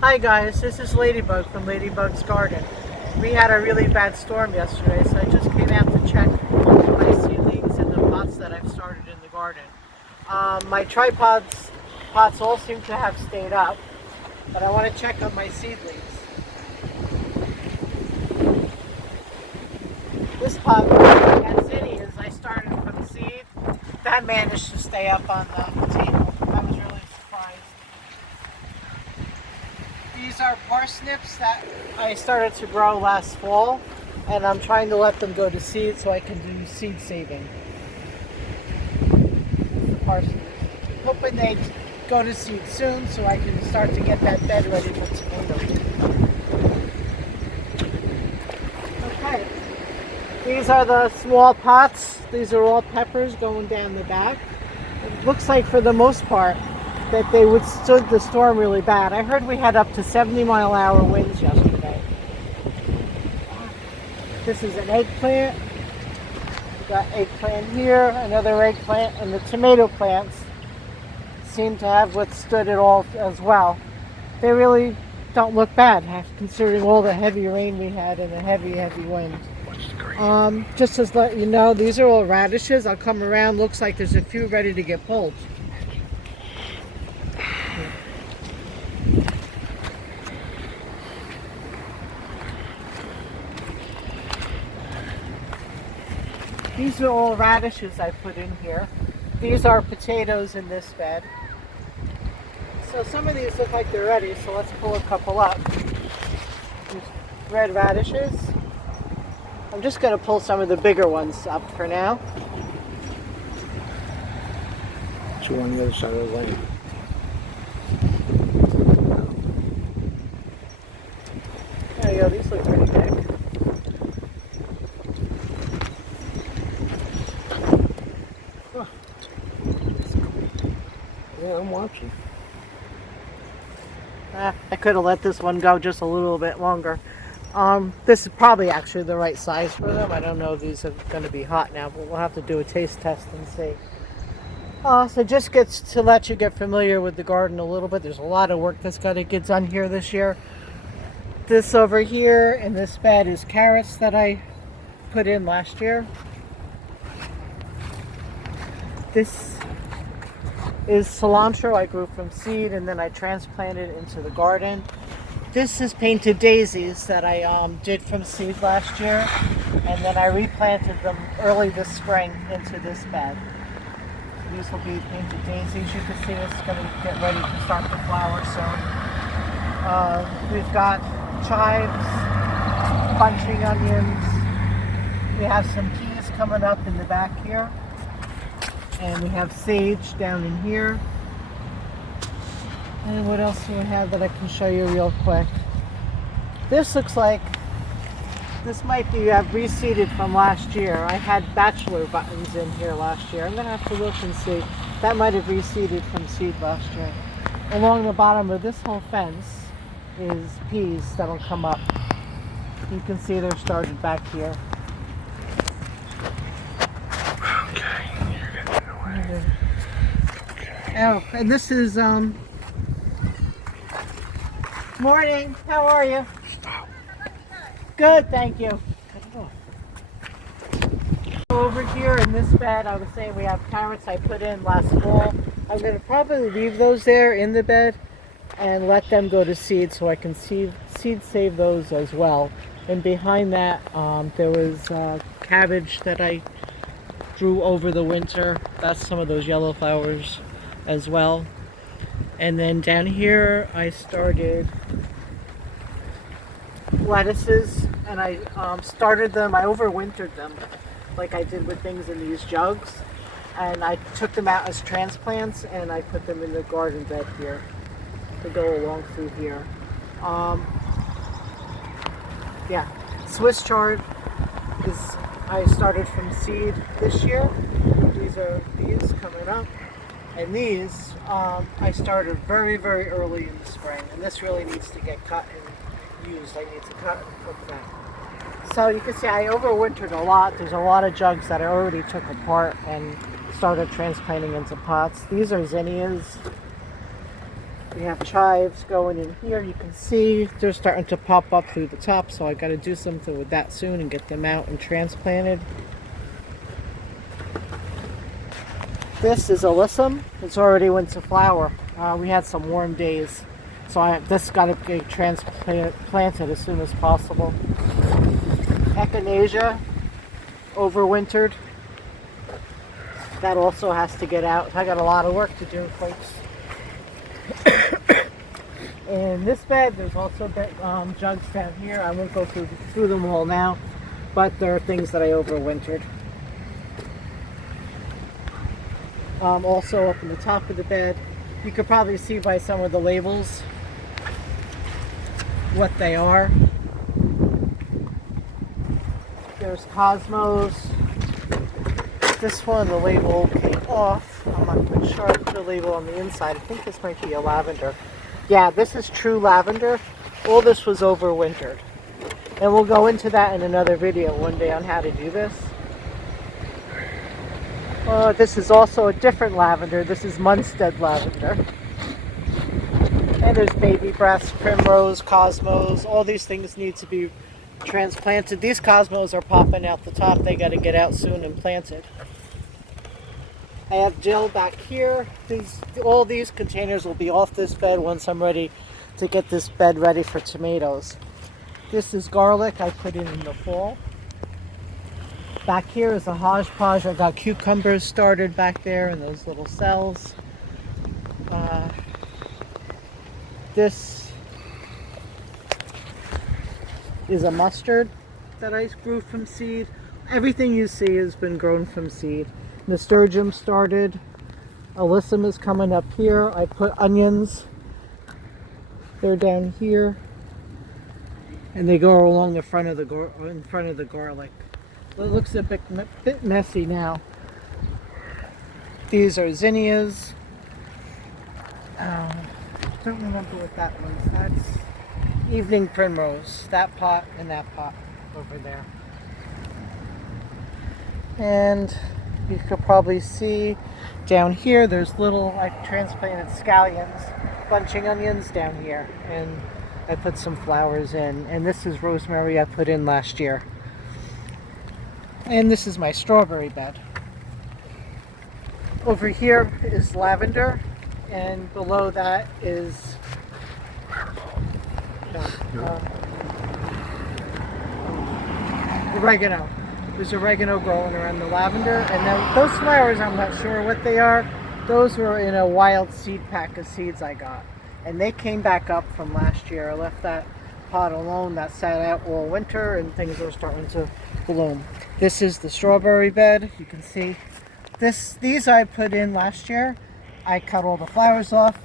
Hi guys, this is Ladybug from Ladybug's Garden. We had a really bad storm yesterday, so I just came out to check my seedlings and the pots that I've started in the garden. My pots all seem to have stayed up, but I want to check on my seedlings. This pot, as zinnias, I started from seed. That managed to stay up on the table. I was really surprised. These are parsnips that I started to grow last fall, and I'm trying to let them go to seed so I can do seed saving. The parsnips. Hoping they go to seed soon so I can start to get that bed ready for tomatoes. Okay. These are the small pots. These are all peppers going down the back. It looks like for the most part that they withstood the storm really bad. I heard we had up to 70-mile-an-hour winds yesterday. This is an eggplant. We've got eggplant here, another eggplant, and the tomato plants seem to have withstood it all as well. They really don't look bad, considering all the heavy rain we had and the heavy wind. Just to let you know, these are all radishes. I'll come around. Looks like there's a few ready to get pulled. These are all radishes I put in here. These are potatoes in this bed. So some of these look like they're ready, so let's pull a couple up. These red radishes. I'm just going to pull some of the bigger ones up for now. Two on the other side of the lane. There you go, these look pretty big. Oh. Yeah, I'm watching. I could have let this one go just a little bit longer. This is probably actually the right size for them. I don't know if these are going to be hot now, but we'll have to do a taste test and see. So just gets to let you get familiar with the garden a little bit. There's a lot of work that's got to get done here this year. This over here in this bed is carrots that I put in last year. This is cilantro I grew from seed and then I transplanted into the garden. This is painted daisies that I did from seed last year, and then I replanted them early this spring into this bed. These will be painted daisies. You can see it's going to get ready to start to flower soon. We've got chives, bunching onions. We have some peas coming up in the back here. And we have sage down in here. And what else do we have that I can show you real quick? This looks like, this might be reseeded from last year. I had bachelor buttons in here last year. I'm going to have to look and see. That might have reseeded from seed last year. Along the bottom of this whole fence is peas that'll come up. You can see they're started back here. Okay, you're getting away. Okay. Oh, and this is, morning, how are you? Stop. Good, thank you. Over here in this bed, I was saying we have carrots I put in last fall. I'm going to probably leave those there in the bed and let them go to seed so I can seed save those as well. And behind that, there was cabbage that I grew over the winter. That's some of those yellow flowers as well. And then down here, I started lettuces, and I started them, I overwintered them, like I did with things in these jugs. And I took them out as transplants, and I put them in the garden bed here to go along through here. Yeah, Swiss chard is, I started from seed this year. These are these coming up. And these, I started very, very early in the spring. And this really needs to get cut and used. I need to cut and cook that. So you can see I overwintered a lot. There's a lot of jugs that I already took apart and started transplanting into pots. These are zinnias. We have chives going in here. You can see they're starting to pop up through the top, so I got to do something with that soon and get them out and transplanted. This is alyssum. It's already went to flower. We had some warm days, so this got to get transplanted as soon as possible. Echinacea, overwintered. That also has to get out. I got a lot of work to do, folks. In this bed, there's also jugs down here. I won't go through them all now, but there are things that I overwintered. Also up in the top of the bed, you could probably see by some of the labels what they are. There's Cosmos. This one, the label came off. I'm not quite sure. I put a label on the inside. I think this might be a lavender. Yeah, this is true lavender. All this was overwintered. And we'll go into that in another video one day on how to do this. This is also a different lavender. This is Munstead lavender. And there's baby breaths, primrose, cosmos. All these things need to be transplanted. These cosmos are popping out the top. They got to get out soon and planted. I have dill back here. All these containers will be off this bed once I'm ready to get this bed ready for tomatoes. This is garlic I put in the fall. Back here is a hodgepodge. I got cucumbers started back there in those little cells. This is a mustard that I grew from seed. Everything you see has been grown from seed. Nasturtium started. Alyssum is coming up here. I put onions. They're down here. And they go along the front of the garlic. It looks a bit messy now. These are zinnias. Don't remember what that one's. That's evening primrose. That pot and that pot over there. And you could probably see down here there's little, I transplanted scallions, bunching onions down here, and I put some flowers in. And this is rosemary I put in last year. And this is my strawberry bed. Over here is lavender, and below that is oregano. There's oregano growing around the lavender, and then those flowers, I'm not sure what they are. Those were in a wild seed pack of seeds I got, and they came back up from last year. I left that pot alone. That sat out all winter, and things are starting to bloom. This is the strawberry bed. You can see these I put in last year. I cut all the flowers off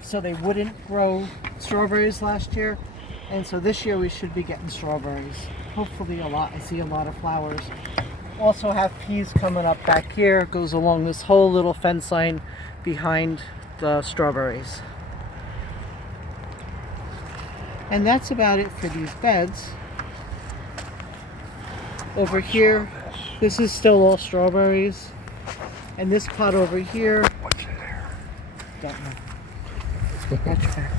so they wouldn't grow strawberries last year, and so this year we should be getting strawberries. Hopefully a lot. I see a lot of flowers. Also have peas coming up back here. It goes along this whole little fence line behind the strawberries. And that's about it for these beds. Over here, this is still all strawberries. And this pot over here, What's in there? don't know. That's fair.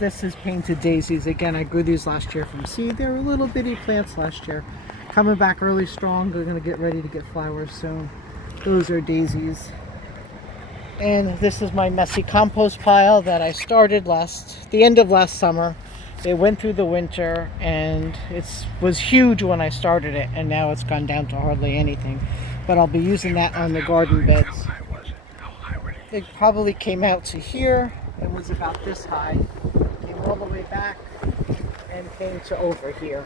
This is painted daisies. Again, I grew these last year from seed. They were little bitty plants last year. Coming back really strong. They're going to get ready to get flowers soon. Those are daisies. And this is my messy compost pile that I started the end of last summer. It went through the winter, and it was huge when I started it, and now it's gone down to hardly anything. But I'll be using that on the garden beds. How high was it? How high would it? It probably came out to here and was about this high. Came all the way back and came to over here.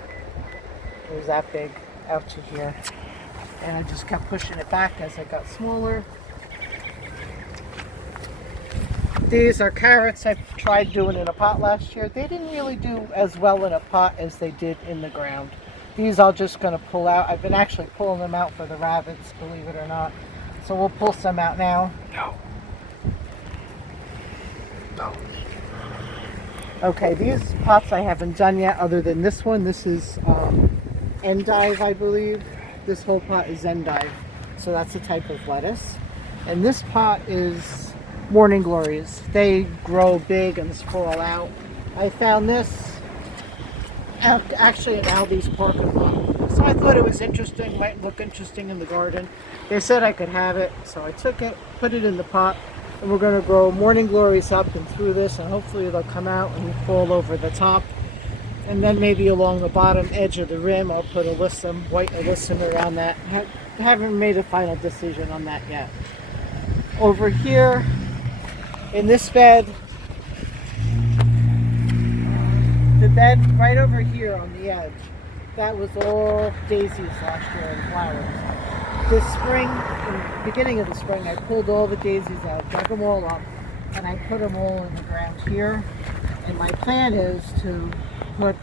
It was that big out to here. And I just kept pushing it back as I got smaller. These are carrots I tried doing in a pot last year. They didn't really do as well in a pot as they did in the ground. These I'm just going to pull out. I've been actually pulling them out for the rabbits, believe it or not. So we'll pull some out now. No. No. Okay, these pots I haven't done yet other than this one. This is endive, I believe. This whole pot is endive. So that's a type of lettuce. And this pot is morning glories. They grow big and sprawl out. I found this actually in Aldi's parking lot. So I thought it was interesting, might look interesting in the garden. They said I could have it, so I took it, put it in the pot, and we're going to grow morning glories up and through this, and hopefully they'll come out and fall over the top. And then maybe along the bottom edge of the rim, I'll put alyssum, white alyssum around that. Haven't made a final decision on that yet. Over here, in this bed, the bed right over here on the edge, that was all daisies last year and flowers. This spring, in the beginning of the spring, I pulled all the daisies out, dug them all up, and I put them all in the ground here. And my plan is to put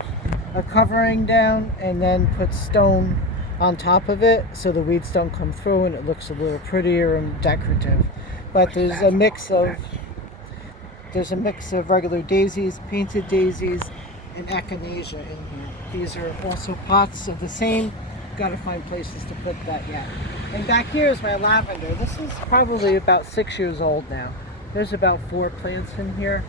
a covering down and then put stone on top of it so the weeds don't come through and it looks a little prettier and decorative. But there's a mix of regular daisies, painted daisies, and echinacea in here. These are also pots of the same. Got to find places to put that yet. And back here is my lavender. This is probably about 6 years old now. There's about 4 plants in here.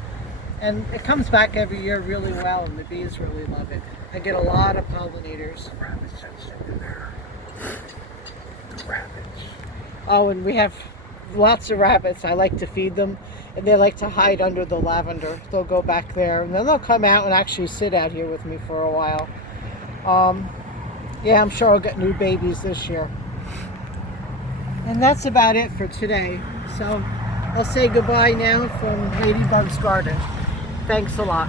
And it comes back every year really well, and the bees really love it. I get a lot of pollinators. Rabbits in there. Rabbits. Oh, and we have lots of rabbits. I like to feed them, and they like to hide under the lavender. They'll go back there, and then they'll come out and actually sit out here with me for a while. Yeah, I'm sure I'll get new babies this year. And that's about it for today. So I'll say goodbye now from Ladybug's Garden. Thanks a lot.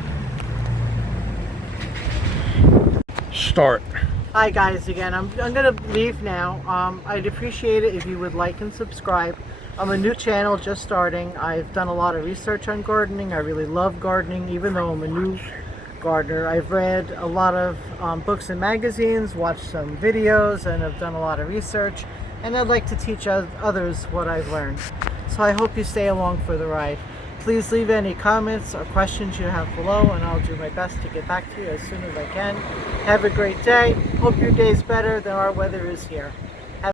Start. Hi guys again. I'm gonna leave now. I'd appreciate it if you would like and subscribe. I'm a new channel just starting. I've done a lot of research on gardening. I really love gardening even though I'm a new gardener. I've read a lot of books and magazines, watched some videos, and have done a lot of research, and I'd like to teach others what I've learned. So I hope you stay along for the ride. Please leave any comments or questions you have below, and I'll do my best to get back to you as soon as I can. Have a great day. Hope your day's better than our weather is here.